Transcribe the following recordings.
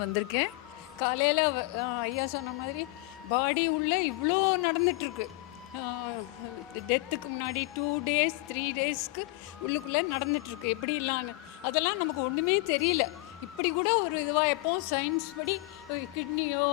பண்ணலான்னு வந்திருக்கேன். காலையில் ஐயா சொன்ன மாதிரி பாடி உள்ள இவ்வளோ நடந்துட்டுருக்கு. டெத்துக்கு முன்னாடி 2 days 3 daysக்கு உள்ளுக்குள்ளே நடந்துட்டுருக்கு. எப்படி இல்லான்னு அதெல்லாம் நமக்கு ஒன்றுமே தெரியல. இப்படி கூட ஒரு இதுவாக எப்போவும் சயின்ஸ் படி கிட்னியோ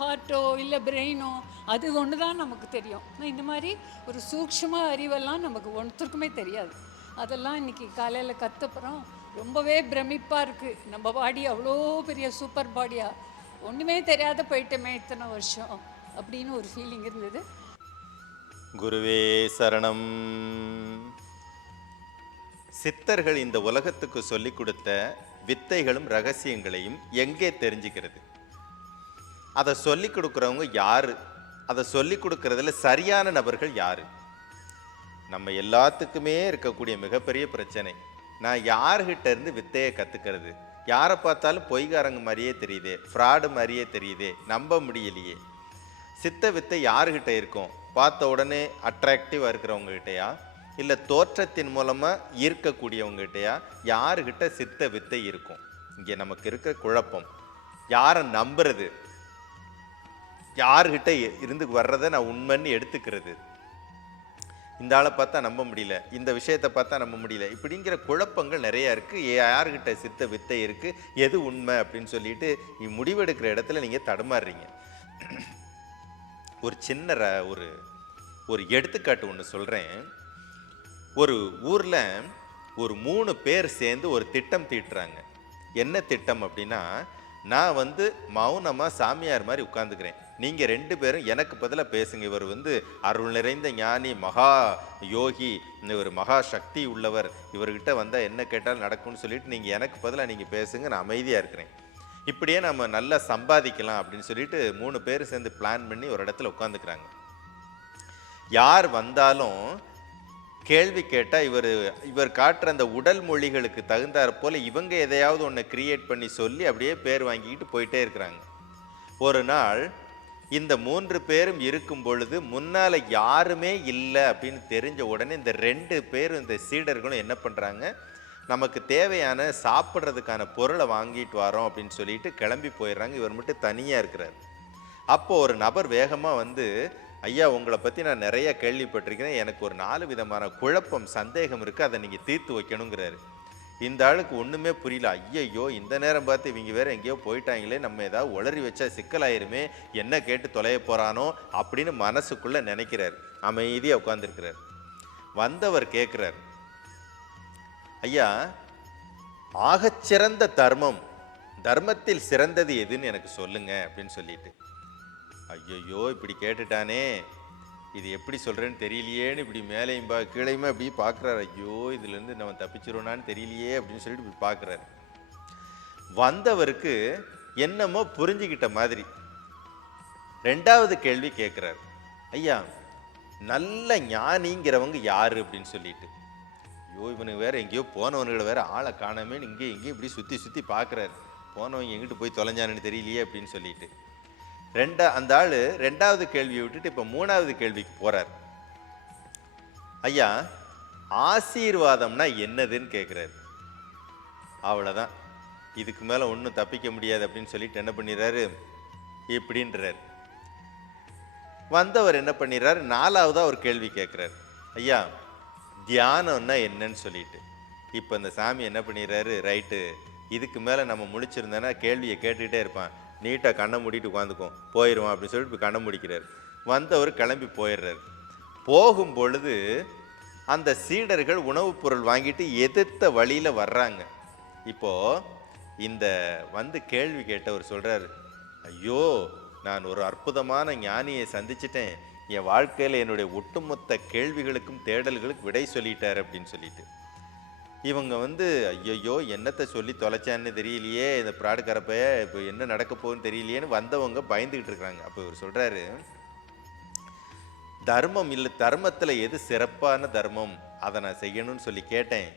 ஹார்ட்டோ இல்லை பிரெயினோ அது ஒன்று தான் நமக்கு தெரியும். இந்த மாதிரி ஒரு சூக்ஷ்ம அறிவெல்லாம் நமக்கு ஒருத்தருக்குமே தெரியாது. அதெல்லாம் இன்றைக்கி காலையில் கற்றுப்புறம் ரொம்பவே பிரமிப்பாக இருக்குது. நம்ம பாடி அவ்வளோ பெரிய சூப்பர் பாடியாக ஒன்றுமே தெரியாத போயிட்டோமே இத்தனை வருஷம் அப்படின்னு ஒரு ஃபீலிங் இருந்தது. குருவே சரணம். சித்தர்கள் இந்த உலகத்துக்கு சொல்லிக் கொடுத்த வித்தைகளும் ரகசியங்களையும் எங்கே தெரிஞ்சுக்கிறது? அதை சொல்லிக் கொடுக்குறவங்க யாரு? அதை சொல்லிக் கொடுக்கறதுல சரியான நபர்கள் யாரு? நம்ம எல்லாத்துக்குமே இருக்கக்கூடிய மிகப்பெரிய பிரச்சனை, நான் யார்கிட்ட இருந்து வித்தையை கற்றுக்கிறது? யாரை பார்த்தாலும் பொய்காரங்க மாதிரியே தெரியுதே, ஃப்ராடு மாதிரியே தெரியுதே, நம்ப முடியலையே. சித்த வித்தை யாருக்கிட்ட இருக்கும்? பார்த்த உடனே அட்ராக்டிவாக இருக்கிறவங்ககிட்டயா, இல்லை தோற்றத்தின் மூலமாக ஈர்க்கக்கூடியவங்ககிட்டயா, யாருக்கிட்ட சித்த வித்தை இருக்கும்? இங்கே நமக்கு இருக்க குழப்பம், யாரை நம்புறது, யாருக்கிட்ட இருந்து வர்றதை நான் உண்மைன்னு எடுத்துக்கிறது. இந்த ஆளை பார்த்தா நம்ப முடியல, இந்த விஷயத்தை பார்த்தா நம்ப முடியல, இப்படிங்கிற குழப்பங்கள் நிறையா இருக்குது. யாருக்கிட்ட சித்த வித்தை இருக்குது, எது உண்மை அப்படின்னு சொல்லிட்டு முடிவெடுக்கிற இடத்துல நீங்கள் தடுமாறுறீங்க. ஒரு சின்ன ஒரு எடுத்துக்காட்டு ஒன்று சொல்கிறேன். ஒரு ஊரில் ஒரு 3 பேர் சேர்ந்து ஒரு திட்டம் தீட்டுறாங்க. என்ன திட்டம் அப்படின்னா, நான் மௌனமாக சாமியார் மாதிரி உட்காந்துக்கிறேன், நீங்கள் 2 பேரும் எனக்கு பதிலாக பேசுங்க. இவர் அருள் நிறைந்த ஞானி, மகா யோகி, இவர் மகா சக்தி உள்ளவர், இவர்கிட்ட வந்தால் என்ன கேட்டாலும் நடக்கும்னு சொல்லிட்டு நீங்கள் எனக்கு பதிலாக நீங்கள் பேசுங்க, நான் அமைதியாக இருக்கிறேன். இப்படியே நம்ம நல்லா சம்பாதிக்கலாம் அப்படின்னு சொல்லிட்டு 3 பேர் சேர்ந்து பிளான் பண்ணி ஒரு இடத்துல உட்காந்துக்கிறாங்க. யார் வந்தாலும் கேள்வி கேட்டால் இவர் காட்டுற அந்த உடல் மொழிகளுக்கு தகுந்தாற் போல் இவங்க எதையாவது ஒன்று கிரியேட் பண்ணி சொல்லி அப்படியே பேர் வாங்கிக்கிட்டு போயிட்டே இருக்கிறாங்க. ஒரு நாள் இந்த 3 பேரும் இருக்கும் பொழுது முன்னால் யாருமே இல்லை அப்படின்னு தெரிஞ்ச உடனே இந்த 2 பேரும், இந்த சீடர்களும் என்ன பண்ணுறாங்க, நமக்கு தேவையான சாப்பிட்றதுக்கான பொருளை வாங்கிட்டு வரோம் அப்படின்னு சொல்லிட்டு கிளம்பி போயிடுறாங்க. இவர் மட்டும் தனியாக இருக்கிறார். அப்போது ஒரு நபர் வேகமாக ஐயா, உங்களை பற்றி நான் நிறைய கேள்விப்பட்டிருக்கிறேன், எனக்கு ஒரு 4 விதமான குழப்பம், சந்தேகம் இருக்குது, அதை நீங்கள் தீர்த்து வைக்கணுங்கிறாரு. இந்த ஆளுக்கு ஒன்றுமே புரியல. ஐயையோ, இந்த நேரம் பார்த்து இவங்க வேறு எங்கேயோ போயிட்டாங்களே, நம்ம ஏதாவது உளறி வச்சா சிக்கலாயிருமே, என்ன கேட்டு தொலைய போகிறானோ அப்படின்னு மனசுக்குள்ளே நினைக்கிறார். அமைதியாக உட்காந்துருக்கிறார். வந்தவர் கேட்குறார், ஐயா, ஆகச்சிறந்த தர்மத்தில் சிறந்தது எதுன்னு எனக்கு சொல்லுங்க அப்படின்னு சொல்லிட்டு. ஐயோ, இப்படி கேட்டுட்டானே, இது எப்படி சொல்கிறேன்னு தெரியலையேன்னு இப்படி மேலேயும் கீழையுமே அப்படி பார்க்குறாரு. ஐயோ, இதுலேருந்து நம்ம தப்பிச்சிருவோனான்னு தெரியலையே அப்படின்னு சொல்லிட்டு இப்படி பார்க்குறாரு. வந்தவருக்கு என்னமோ புரிஞ்சுக்கிட்ட மாதிரி 2வது கேள்வி கேட்குறாரு. ஐயா, நல்ல ஞானிங்கிறவங்க யாரு அப்படின்னு சொல்லிட்டு. ஐயோ, இவனுக்கு வேற எங்கேயோ போனவனுங்களை வேற ஆளை காணாமே, இங்கேயும் இங்கேயும் இப்படி சுற்றி பார்க்குறாரு. போனவங்க எங்கிட்டு போய் தொலைஞ்சானுன்னு தெரியலையே அப்படின்னு சொல்லிட்டு அந்த ஆள் 2வது கேள்வியை விட்டுட்டு இப்போ 3வது கேள்விக்கு போறார். ஐயா, ஆசீர்வாதம்னா என்னதுன்னு கேட்குறாரு. அவ்வளோதான், இதுக்கு மேலே ஒன்றும் தப்பிக்க முடியாது அப்படின்னு சொல்லிட்டு என்ன பண்ணிடுறாரு, இப்படின்றார். வந்தவர் என்ன பண்ணிடுறாரு, 4வதாக ஒரு கேள்வி கேட்குறாரு. ஐயா, தியானம்னா என்னன்னு சொல்லிட்டு. இப்போ இந்த சாமி என்ன பண்ணிடுறாரு, ரைட்டு, இதுக்கு மேலே நம்ம முழிச்சிருந்தோன்னா கேள்வியை கேட்டுக்கிட்டே இருப்பான், நீட்டாக கண்ணை மூடிட்டு உட்காந்துக்கும், போயிடுவான் அப்படின்னு சொல்லிட்டு இப்போ கண்ணை முடிக்கிறார். வந்தவர் கிளம்பி போயிடுறார். போகும் பொழுது அந்த சீடர்கள் உணவுப் பொருள் வாங்கிட்டு எதிர்த்த வழியில் வர்றாங்க. இப்போது இந்த கேள்வி கேட்டவர் சொல்கிறார், ஐயோ, நான் ஒரு அற்புதமான ஞானியை சந்திச்சிட்டேன், என் வாழ்க்கையில் என்னுடைய ஒட்டுமொத்த கேள்விகளுக்கும் தேடல்களுக்கு விடை சொல்லிட்டார் அப்படின்னு சொல்லிட்டு. இவங்க ஐயோ, என்னத்தை சொல்லி தொலைச்சான்னு தெரியலையே, இந்த ப்ராடுக்காரப்பைய இப்போ என்ன நடக்க போகுதுன்னு தெரியலையேன்னு வந்தவங்க பயந்துக்கிட்டு இருக்கிறாங்க. அப்போ இவர் சொல்கிறாரு, தர்மம் இல்லை, தர்மத்தில் எது சிறப்பான தர்மம், அதை நான் செய்யணும்னு சொல்லி கேட்டேன்.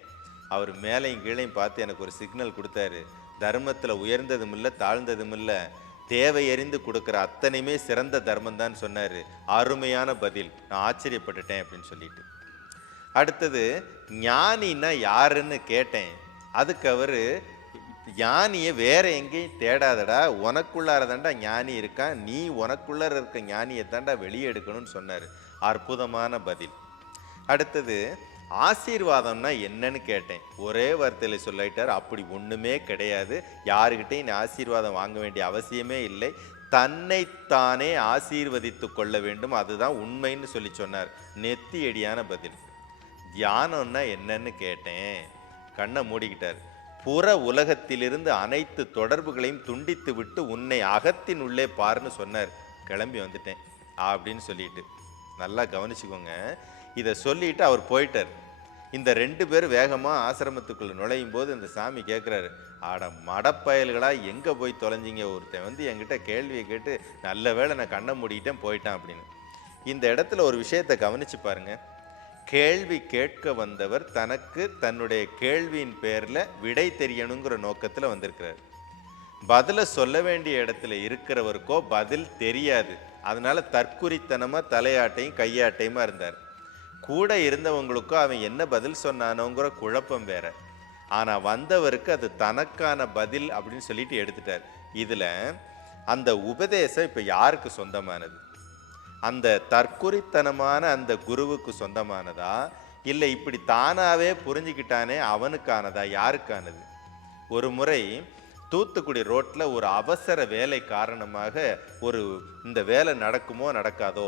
அவர் மேலையும் கீழையும் பார்த்து எனக்கு ஒரு சிக்னல் கொடுத்தாரு. தர்மத்தில் உயர்ந்ததும் இல்லை, தாழ்ந்ததும் இல்லை, தேவையறிந்து கொடுக்குற அத்தனையுமே சிறந்த தர்மம் தான் சொன்னார். அருமையான பதில், நான் ஆச்சரியப்பட்டுட்டேன் அப்படின்னு சொல்லிட்டு. அடுத்தது, ஞானின்னா யாருன்னு கேட்டேன். அதுக்கு அவர் ஞானியை வேற எங்கேயும் தேடாதடா, உனக்குள்ளாரதாண்டா ஞானி இருக்கான், நீ உனக்குள்ளார இருக்க ஞானியை தாண்டா வெளியே எடுக்கணும்னு சொன்னார். அற்புதமான பதில். அடுத்தது ஆசீர்வாதம்னா என்னன்னு கேட்டேன். ஒரே வார்த்தையில் சொல்லிட்டார், அப்படி ஒன்றுமே கிடையாது, யாருக்கிட்டையும் நீ ஆசீர்வாதம் வாங்க வேண்டிய அவசியமே இல்லை, தன்னைத்தானே ஆசீர்வதித்து கொள்ள வேண்டும், அதுதான் உண்மைன்னு சொல்லி சொன்னார். நெத்தியடியான பதில். தியானம்னா என்னன்னு கேட்டேன், கண்ணை மூடிக்கிட்டார். புற உலகத்திலிருந்து அனைத்து தொடர்புகளையும் துண்டித்து விட்டு உன்னை அகத்தின் உள்ளே பாருன்னு சொன்னார். கிளம்பி வந்துட்டேன் அப்படின்னு சொல்லிட்டு. நல்லா கவனிச்சுக்கோங்க. இதை சொல்லிட்டு அவர் போயிட்டார். இந்த 2 பேர் வேகமாக ஆசிரமத்துக்குள்ள நுழையும் போது இந்த சாமி கேட்குறாரு, ஆட மடப்பயல்களா எங்கே போய் தொலைஞ்சிங்க, ஒருத்தன் வந்து என்கிட்ட கேள்வியை கேட்டு நல்ல வேளை நான் கண்ணை மூடிக்கிட்டேன் போயிட்டான் அப்படின்னு. இந்த இடத்துல ஒரு விஷயத்தை கவனிச்சு பாருங்க. கேள்வி கேட்க வந்தவர் தனக்கு தன்னுடைய கேள்வியின் பேரில் விடை தெரியணுங்கிற நோக்கத்தில் வந்திருக்கிறார். பதிலை சொல்ல வேண்டிய இடத்துல இருக்கிறவருக்கோ பதில் தெரியாது, அதனால தற்குறித்தனமாக தலையாட்டையும் கையாட்டையுமா இருந்தார். கூட இருந்தவங்களுக்கோ அவன் என்ன பதில் சொன்னானோங்கிற குழப்பம் வேற. ஆனால் வந்தவருக்கு அது தனக்கான பதில் அப்படின்னு சொல்லிட்டு எடுத்துட்டார். இதில் அந்த உபதேசம் இப்போ யாருக்கு சொந்தமானது? அந்த தற்குறித்தனமான அந்த குருவுக்கு சொந்தமானதா, இல்லை இப்படி தானாவே புரிஞ்சுக்கிட்டானே அவனுக்கானதா, யாருக்கானது? ஒரு முறை தூத்துக்குடி ரோட்டில் ஒரு அவசர வேலை காரணமாக இந்த வேலை நடக்குமோ நடக்காதோ,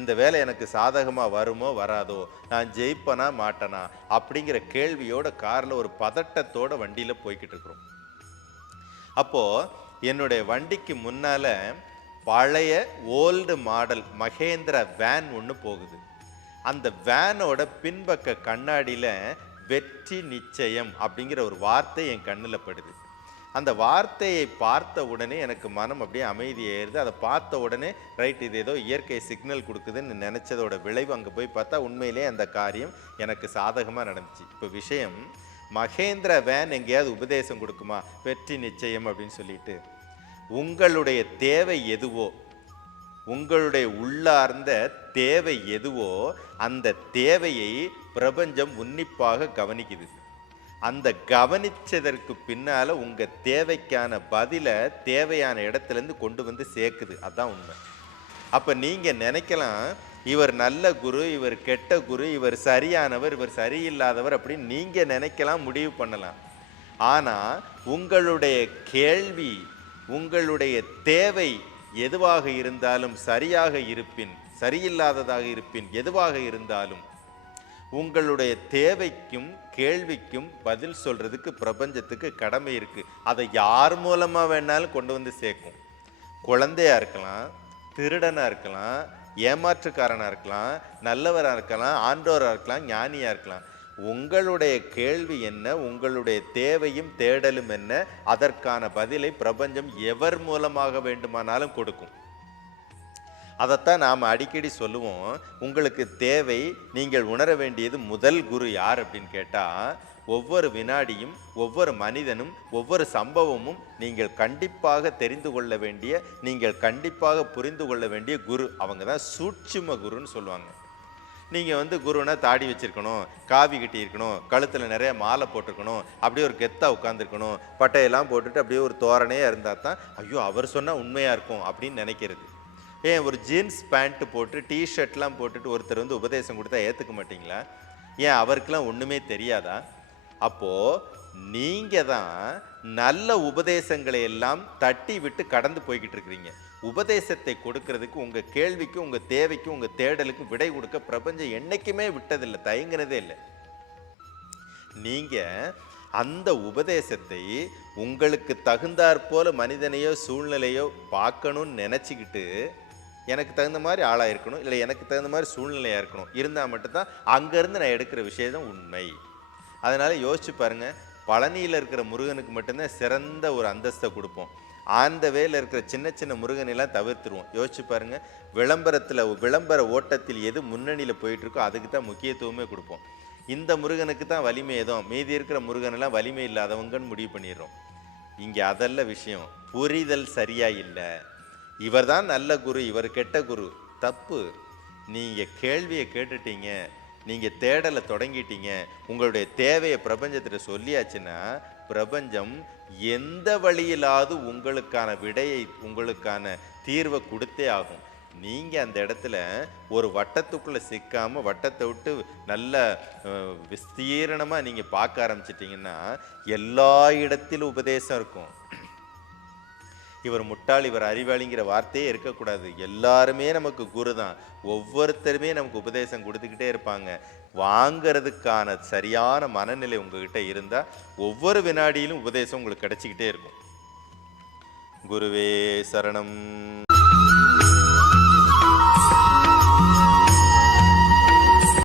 இந்த வேலை எனக்கு சாதகமாக வருமோ வராதோ, நான் ஜெயிப்பனா மாட்டனா அப்படிங்கிற கேள்வியோட காரில் ஒரு பதட்டத்தோட வண்டியில் போய்கிட்டு இருக்கிறோம். அப்போது என்னுடைய வண்டிக்கு முன்னால் பழைய ஓல்டு மாடல் மகேந்திரா வேன் ஒன்று போகுது. அந்த வேனோட பின்பக்க கண்ணாடியில் வெற்றி நிச்சயம் அப்படிங்கிற ஒரு வார்த்தை என் கண்ணில் படுது. அந்த வார்த்தையை பார்த்த உடனே எனக்கு மனம் அப்படியே அமைதியாயிருது. அதை பார்த்த உடனே ரைட், இது ஏதோ இயற்கை சிக்னல் கொடுக்குதுன்னு நினச்சதோட விளைவு அங்கே போய் பார்த்தா உண்மையிலே அந்த காரியம் எனக்கு சாதகமாக நடந்துச்சு. இப்போ விஷயம், மகேந்திரா வேன் எங்கேயாவது உபதேசம் கொடுக்குமா வெற்றி நிச்சயம் அப்படின்னு சொல்லிட்டு? உங்களுடைய தேவை எதுவோ, உங்களுடைய உள்ளார்ந்த தேவை எதுவோ அந்த தேவையை பிரபஞ்சம் உன்னிப்பாக கவனிக்குது. அந்த கவனிச்சதற்கு பின்னால உங்க தேவைக்கான பதிலை தேவையான இடத்துலேருந்து கொண்டு வந்து சேர்க்குது. அதுதான் உண்மை. அப்ப நீங்க நினைக்கலாம், இவர் நல்ல குரு, இவர் கெட்ட குரு, இவர் சரியானவர், இவர் சரியில்லாதவர் அப்படின்னு நீங்க நினைக்கலாம், முடிவு பண்ணலாம். ஆனா உங்களுடைய கேள்வி, உங்களுடைய தேவை எதுவாக இருந்தாலும், சரியாக இருப்பின் சரியில்லாததாக இருப்பின் எதுவாக இருந்தாலும், உங்களுடைய தேவைக்கும் கேள்விக்கும் பதில் சொல்றதுக்கு பிரபஞ்சத்துக்கு கடமை இருக்கு. அதை யார் மூலமா வேணாலும் கொண்டு வந்து சேர்க்கும். குழந்தையா இருக்கலாம், திருடனா இருக்கலாம், ஏமாற்றுக்காரனா இருக்கலாம், நல்லவரா இருக்கலாம், ஆண்டோரா இருக்கலாம், ஞானியா இருக்கலாம். உங்களுடைய கேள்வி என்ன, உங்களுடைய தேவையும் தேடலும் என்ன, அதற்கான பதிலை பிரபஞ்சம் எவர் மூலமாக வேண்டுமானாலும் கொடுக்கும். அதைத்தான் நாம் அடிக்கடி சொல்லுவோம். உங்களுக்கு தேவை, நீங்கள் உணர வேண்டியது முதல் குரு யார் அப்படின்னு கேட்டால், ஒவ்வொரு வினாடியும், ஒவ்வொரு மனிதனும், ஒவ்வொரு சம்பவமும் நீங்கள் கண்டிப்பாக தெரிந்து கொள்ள வேண்டிய, நீங்கள் கண்டிப்பாக புரிந்து கொள்ள வேண்டிய குரு. அவங்க தான் சூட்சும குருன்னு சொல்லுவாங்க. நீங்கள் குருன்னா தாடி வச்சுருக்கணும், காவி கட்டி இருக்கணும், கழுத்தில் நிறைய மாலை போட்டிருக்கணும், அப்படியே ஒரு கெத்தாக உட்காந்துருக்கணும், பட்டையெல்லாம் போட்டுட்டு அப்படியே ஒரு தோரணையாக இருந்தால் தான் ஐயோ அவர் சொன்னால் உண்மையாக இருக்கும் அப்படின்னு நினைக்கிறது. ஏன் ஒரு ஜீன்ஸ் பேண்ட்டு போட்டு டிஷர்ட்லாம் போட்டுட்டு ஒருத்தர் உபதேசம் கொடுத்தா ஏற்றுக்க மாட்டிங்களா? ஏன் அவருக்கெல்லாம் ஒன்றுமே தெரியாதா? அப்போது நீங்கள் தான் நல்ல உபதேசங்களை எல்லாம் தட்டி விட்டு கடந்து போய்கிட்டு இருக்கிறீங்க. உபதேசத்தை கொடுக்கறதுக்கு, உங்கள் கேள்விக்கும், உங்கள் தேவைக்கும், உங்கள் தேடலுக்கும் விடை கொடுக்க பிரபஞ்சம் என்னைக்குமே விட்டதில்லை, தயங்கினதே இல்லை. நீங்கள் அந்த உபதேசத்தை உங்களுக்கு தகுந்தாற்போல மனிதனையோ சூழ்நிலையோ பார்க்கணும்னு நினச்சிக்கிட்டு, எனக்கு தகுந்த மாதிரி ஆளாக இருக்கணும், இல்லை எனக்கு தகுந்த மாதிரி சூழ்நிலையாக இருக்கணும், இருந்தால் மட்டும்தான் அங்கேருந்து நான் எடுக்கிற விஷயம் உண்மை. அதனால் யோசிச்சு பாருங்கள், பழனியில் இருக்கிற முருகனுக்கு மட்டும்தான் சிறந்த ஒரு அந்தஸ்தை கொடுப்போம். அந்த வேல இருக்கிற சின்ன சின்ன முருகனெல்லாம் தவிர்த்துருவோம். யோசிச்சு பாருங்கள், விளம்பர ஓட்டத்தில் எது முன்னணியில் போயிட்டுருக்கோ அதுக்கு தான் முக்கியத்துவமே கொடுப்போம். இந்த முருகனுக்கு தான் வலிமை ஏதோ, மீதி இருக்கிற முருகனெல்லாம் வலிமை இல்லாதவங்கன்னு முடிவு பண்ணிடுறோம். இங்கே அதல்ல விஷயம். புரிதல் சரியா இல்லை. இவர் தான் நல்ல குரு, இவர் கெட்ட குரு. தப்பு. நீங்கள் கேள்வியை கேட்டுட்டீங்க, நீங்கள் தேடலை தொடங்கிட்டீங்க, உங்களுடைய தேவையை பிரபஞ்சத்திட்ட சொல்லியாச்சுன்னா பிரபஞ்சம் எந்த வழியிலாவது உங்களுக்கான விடையை, உங்களுக்கான தீர்வை கொடுத்தே ஆகும். நீங்கள் அந்த இடத்துல ஒரு வட்டத்துக்குள்ளே சிக்காமல் வட்டத்தை விட்டு நல்ல விஸ்தீரணமாக நீங்கள் பார்க்க ஆரம்பிச்சிட்டிங்கன்னா எல்லா இடத்திலும் உபதேசம் இருக்கும். இவர் முட்டாள், இவர் அறிவாளிங்கிற வார்த்தையே இருக்கக்கூடாது. எல்லாருமே நமக்கு குரு தான். ஒவ்வொருத்தருமே நமக்கு உபதேசம் கொடுத்துக்கிட்டே இருப்பாங்க. வாங்கிறதுக்கான சரியான மனநிலை உங்ககிட்ட இருந்தால் ஒவ்வொரு வினாடியிலும் உபதேசம் உங்களுக்கு கிடைச்சிக்கிட்டே இருக்கும். குருவே சரணம்.